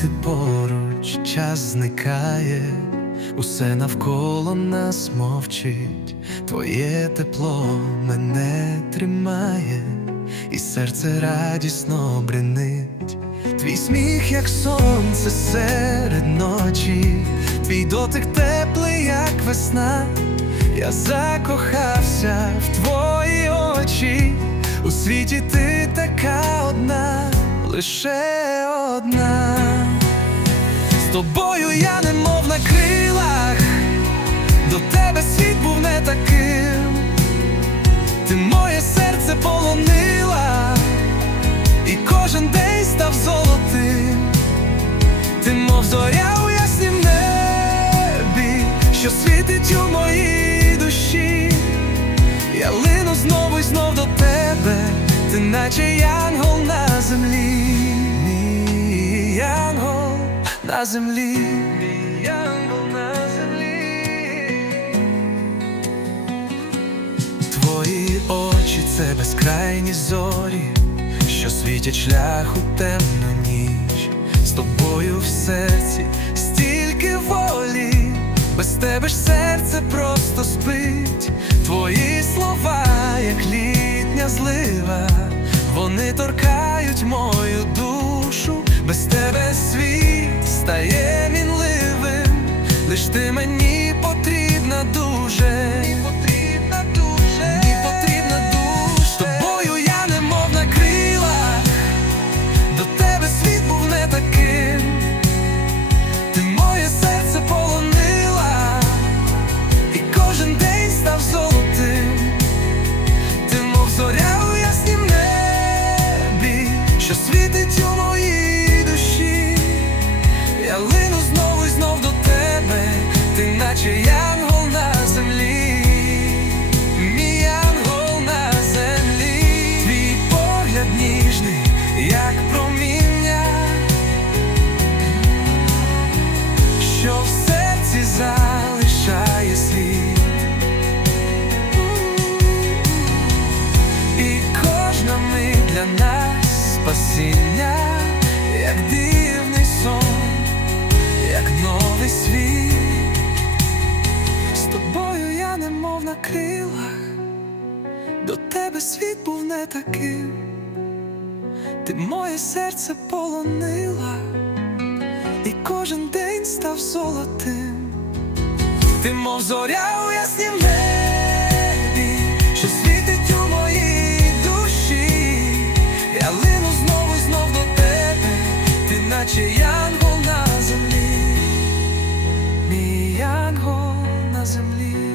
ти поруч, час зникає, усе навколо нас мовчить, твоє тепло мене тримає, і серце радісно бренить. Твій сміх, як сонце серед ночі, твій дотик теплий, як весна. Я закохався в твої очі, у світі ти така одна, лише одна. З тобою я немов на крилах, до тебе світ був не таким, ти моє серце полонила, і кожен день став золотим, ти мов зоря у яснім небі, що світить у моїй душі. Я лину знову й знов до тебе, ти наче янгол на землі, мій янгол на землі, мій на землі. Твої очі це безкрайні зорі, що світять шлях у темну ніч. З тобою в серці без тебе ж серце просто спить. Твої слова, як літня злива, вони торкають мою душу, без тебе світ стає мінливим, лиш ти мені світить у моїй душі. Я лину знову й знов до тебе, ти наче янгол спасіння, як дивний сон, як новий світ. З тобою я немов на крилах, до тебе світ був не таким, ти моє серце полонила, і кожен день став золотим. Ти мов зоря у яснім небі, землі.